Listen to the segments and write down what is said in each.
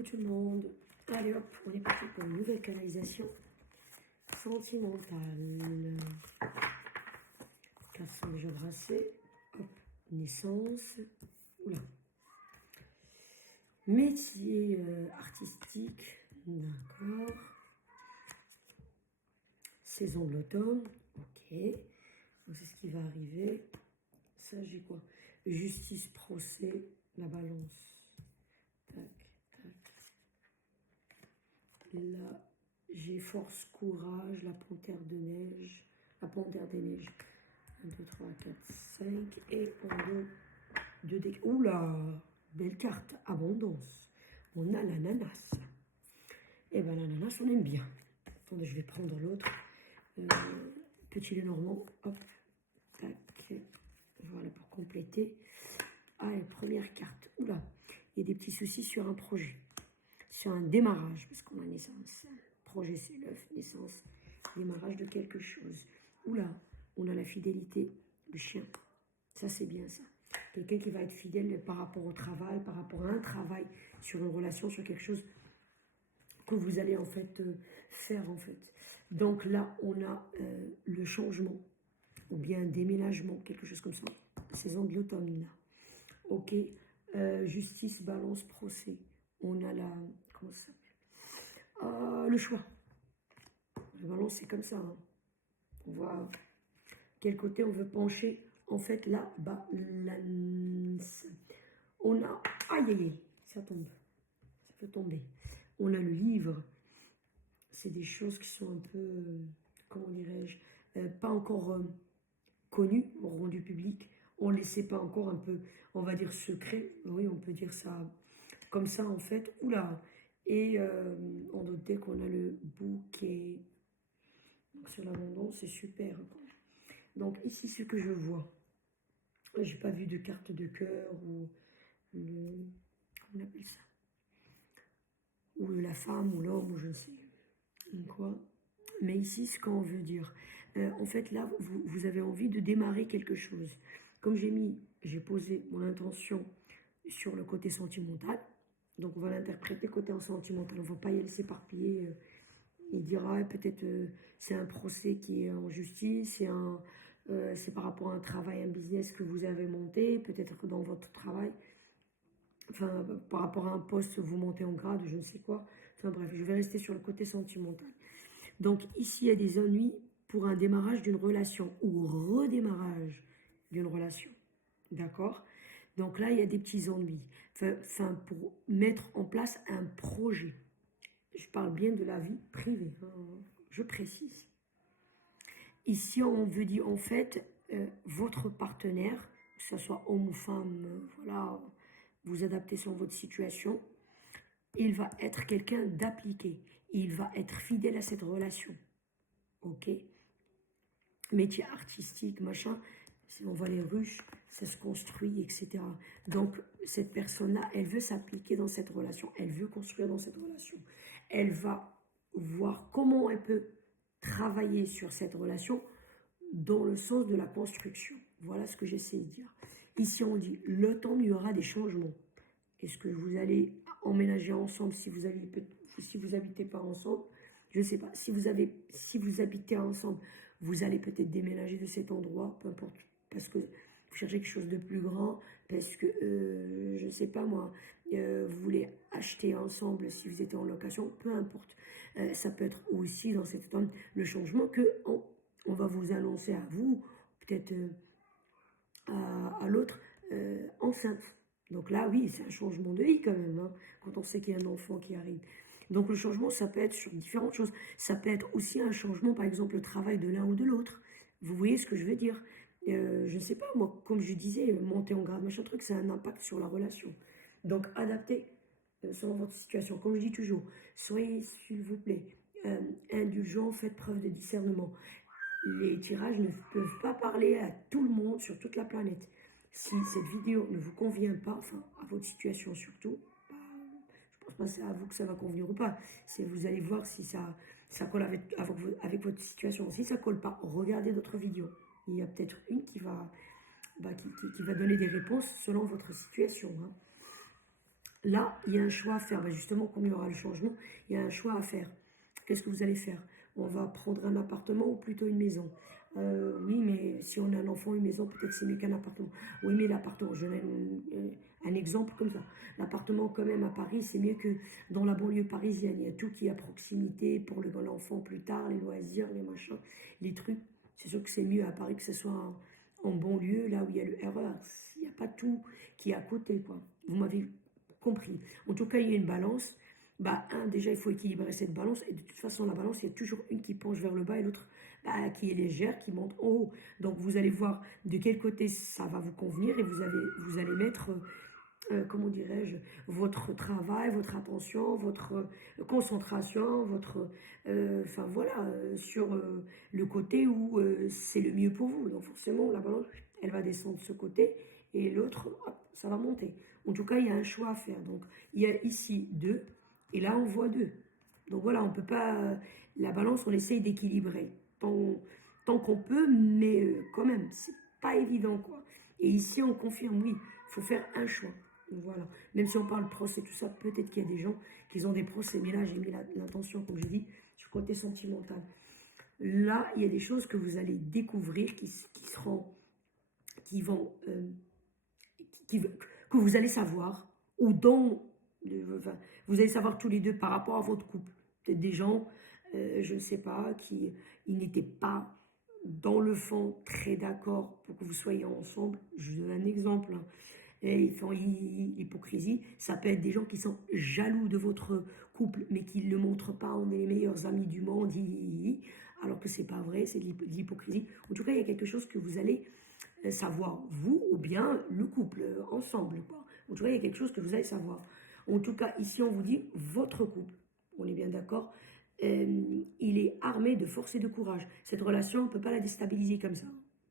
Coucou tout le monde. Allez hop, on est parti pour une nouvelle canalisation sentimentale. Cartes sont déjà brassées. Hop, naissance. Oula. Métier artistique. D'accord. Saison de l'automne. Ok. Donc c'est ce qui va arriver. Ça, j'ai quoi? Justice, procès, la balance. Tac, tac. Là, j'ai force, courage, la panthère de neige. La panthère des neiges. 1, 2, 3, 4, 5. Et on deux dés. Oula! Belle carte. Abondance. On a l'ananas. Et bien, l'ananas, on aime bien. Attendez, je vais prendre l'autre. Petit Lenormand. Hop. Tac. Voilà, pour compléter. Allez, première carte. Oula! Il y a des petits soucis sur un projet. Sur un démarrage, parce qu'on a naissance. Projet, c'est l'œuf, naissance, démarrage de quelque chose. Oula, on a la fidélité, le chien. Ça, c'est bien ça. Quelqu'un qui va être fidèle par rapport au travail, par rapport à un travail, sur une relation, sur quelque chose que vous allez en fait faire en fait. Donc là, on a le changement, ou bien un déménagement, quelque chose comme ça. Saison de l'automne, là. Ok, justice, balance, procès. On a la... Comment ça s'appelle? Le choix. Le balance, c'est comme ça. Hein. On voit quel côté on veut pencher. En fait, la balance. On a... Aïe, aïe, aïe. Ça tombe. Ça peut tomber. On a le livre. C'est des choses qui sont un peu... comment dirais-je, pas encore connues, rendues publiques. On ne les sait pas encore un peu, on va dire, secret. Oui, on peut dire ça comme ça, en fait. Oula. Et on note dès qu'on a le bouquet. Donc, sur l'abondance, c'est super. Donc, ici, ce que je vois, j'ai pas vu de carte de cœur ou le... Comment on appelle ça? Ou la femme ou l'homme, ou je ne sais quoi. Mais ici, ce qu'on veut dire, en fait, là, vous avez envie de démarrer quelque chose. Comme j'ai posé mon intention sur le côté sentimental. Donc, on va l'interpréter côté sentimental. On ne va pas y aller s'éparpiller. Il dira peut-être c'est un procès qui est en justice, c'est par rapport à un travail, un business que vous avez monté, peut-être dans votre travail. Enfin, par rapport à un poste, vous montez en grade, je ne sais quoi. Enfin bref, je vais rester sur le côté sentimental. Donc ici, il y a des ennuis pour un démarrage d'une relation ou redémarrage d'une relation. D'accord? Donc là, il y a des petits ennuis. Enfin, pour mettre en place un projet. Je parle bien de la vie privée, hein, je précise. Ici, on veut dire en fait, votre partenaire, que ce soit homme ou femme, voilà, vous adaptez sur votre situation, il va être quelqu'un d'appliqué. Il va être fidèle à cette relation. Ok? Métier artistique, machin, si on voit les ruches, ça se construit, etc. Donc, cette personne-là, elle veut s'appliquer dans cette relation. Elle veut construire dans cette relation. Elle va voir comment elle peut travailler sur cette relation dans le sens de la construction. Voilà ce que j'essaie de dire. Ici, on dit, le temps, il y aura des changements. Est-ce que vous allez emménager ensemble si vous habitez pas ensemble? Je ne sais pas. Si vous habitez ensemble, vous allez peut-être déménager de cet endroit, peu importe, parce que vous cherchez quelque chose de plus grand, parce que, je ne sais pas moi, vous voulez acheter ensemble si vous êtes en location, peu importe. Ça peut être aussi dans cette zone le changement que on va vous annoncer à vous, peut-être à l'autre, enceinte. Donc là, oui, c'est un changement de vie quand même, hein, quand on sait qu'il y a un enfant qui arrive. Donc le changement, ça peut être sur différentes choses. Ça peut être aussi un changement, par exemple, le travail de l'un ou de l'autre. Vous voyez ce que je veux dire? Je ne sais pas, moi, comme je disais, monter en grade, machin truc, ça a un impact sur la relation. Donc adaptez selon votre situation. Comme je dis toujours, soyez, s'il vous plaît, indulgents, faites preuve de discernement. Les tirages ne peuvent pas parler à tout le monde sur toute la planète. Si cette vidéo ne vous convient pas, enfin à votre situation surtout, bah, je pense pas que c'est à vous que ça va convenir ou pas. Vous allez voir si ça colle avec votre situation. Si ça colle pas, regardez d'autres vidéos. Il y a peut-être une qui va donner des réponses selon votre situation. Hein. Là, il y a un choix à faire. Ben justement, comme il y aura le changement, il y a un choix à faire. Qu'est-ce que vous allez faire? On va prendre un appartement ou plutôt une maison? Oui, mais si on a un enfant, une maison, peut-être c'est mieux qu'un appartement. Oui, mais l'appartement, je donne un exemple comme ça. L'appartement, quand même, à Paris, c'est mieux que dans la banlieue parisienne. Il y a tout qui est à proximité pour le bon enfant plus tard, les loisirs, les machins, les trucs. C'est sûr que c'est mieux à Paris que ce soit en banlieue, là où il y a le RER. Il n'y a pas tout qui est à côté, quoi. Vous m'avez compris. En tout cas, il y a une balance. Bah, déjà, il faut équilibrer cette balance. Et de toute façon, la balance, il y a toujours une qui penche vers le bas et l'autre bah, qui est légère, qui monte en haut. Donc, vous allez voir de quel côté ça va vous convenir et vous allez mettre, comment dirais-je, votre travail, votre attention, votre concentration, votre, enfin voilà, sur le côté où c'est le mieux pour vous. Donc, forcément, la balance, elle va descendre de ce côté et l'autre, hop, ça va monter. En tout cas, il y a un choix à faire. Donc, il y a ici 2 et là, on voit 2. Donc voilà, on peut pas. La balance, on essaye d'équilibrer tant qu'on peut, mais quand même, c'est pas évident quoi. Et ici, on confirme, oui, il faut faire un choix. Donc voilà. Même si on parle procès, tout ça, peut-être qu'il y a des gens qui ont des procès, mais là, j'ai mis l'intention, comme je dis, sur le côté sentimental. Là, il y a des choses que vous allez découvrir qui seront, qui vont que vous allez savoir, ou dont enfin, vous allez savoir tous les deux par rapport à votre couple. Peut-être des gens, je ne sais pas, qui ils n'étaient pas dans le fond très d'accord pour que vous soyez ensemble. Je vous donne un exemple. Hein. Et ils font l'hypocrisie. Ça peut être des gens qui sont jaloux de votre couple, mais qui ne le montrent pas. On est les meilleurs amis du monde, alors que c'est pas vrai, c'est de l'hypocrisie. En tout cas, il y a quelque chose que vous allez savoir, vous ou bien le couple, ensemble. Quoi. En tout cas, il y a quelque chose que vous allez savoir. En tout cas, ici, on vous dit votre couple. On est bien d'accord. Il est armé de force et de courage. Cette relation, on ne peut pas la déstabiliser comme ça.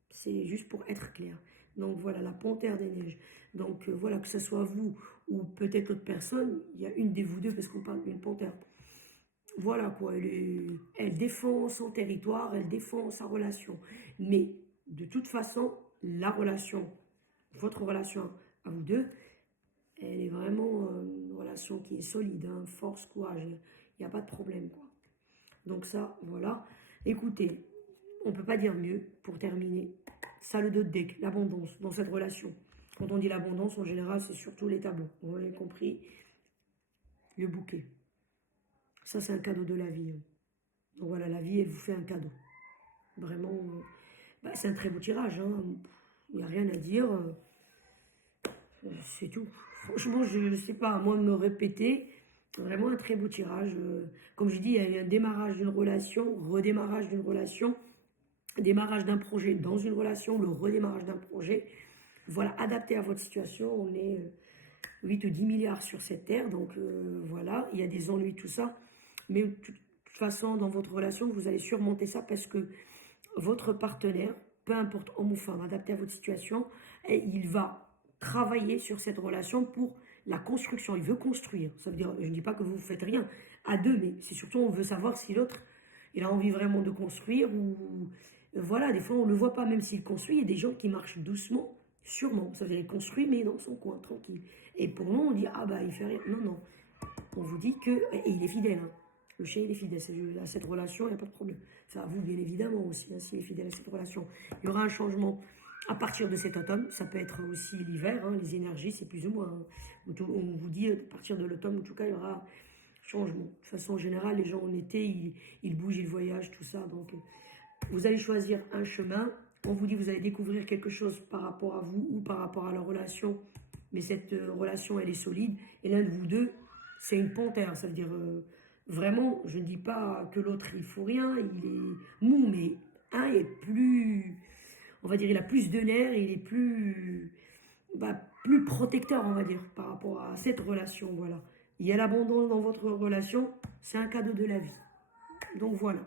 C'est juste pour être clair. Donc voilà, la panthère des neiges. Donc voilà, que ce soit vous ou peut-être l'autre personne, il y a une des vous deux parce qu'on parle d'une panthère. Voilà quoi, elle défend son territoire, elle défend sa relation. Mais de toute façon, la relation, votre relation à vous deux, elle est vraiment une relation qui est solide, hein, force, courage, il n'y a pas de problème quoi. Donc ça, voilà. Écoutez, on ne peut pas dire mieux pour terminer. Ça le dos de deck, l'abondance dans cette relation. Quand on dit l'abondance, en général, c'est surtout les tableaux. Vous avez compris, le bouquet. Ça, c'est un cadeau de la vie. Hein. Donc voilà, la vie, elle vous fait un cadeau. Vraiment, bah, c'est un très beau tirage. Hein. Il n'y a rien à dire. C'est tout. Franchement, je ne sais pas, à moins de me répéter. Vraiment un très beau tirage. Comme je dis, il y a un démarrage d'une relation, redémarrage d'une relation, démarrage d'un projet dans une relation, le redémarrage d'un projet. Voilà, adapté à votre situation. On est 8 ou 10 milliards sur cette terre. Donc voilà, il y a des ennuis, tout ça. Mais de toute façon, dans votre relation, vous allez surmonter ça parce que votre partenaire, peu importe homme ou femme, adapté à votre situation, et il va travailler sur cette relation pour la construction. Il veut construire. Ça veut dire, je ne dis pas que vous ne faites rien à deux, mais c'est surtout on veut savoir si l'autre il a envie vraiment de construire ou voilà, des fois on ne le voit pas même s'il construit. Il y a des gens qui marchent doucement, sûrement. Ça veut dire il construit mais dans son coin, tranquille. Et pour nous on dit ah bah il fait rien. Non non, on vous dit que et il est fidèle. Hein. Le chien, il est fidèle à cette relation, il n'y a pas de problème. Ça, vous, bien évidemment, aussi, hein, s'il est fidèle à cette relation. Il y aura un changement à partir de cet automne. Ça peut être aussi l'hiver, hein, les énergies, c'est plus ou moins. Hein. On vous dit, à partir de l'automne, en tout cas, il y aura changement. De façon générale, les gens en été, ils bougent, ils voyagent, tout ça. Donc, vous allez choisir un chemin. On vous dit, vous allez découvrir quelque chose par rapport à vous ou par rapport à la relation. Mais cette relation, elle est solide. Et l'un de vous deux, c'est une panthère. Ça veut dire... Vraiment, je ne dis pas que l'autre il faut rien, il est mou, mais un est plus, on va dire, il a plus de nerfs, il est plus, bah, plus protecteur, on va dire, par rapport à cette relation, voilà. Il y a l'abandon dans votre relation, c'est un cadeau de la vie. Donc voilà.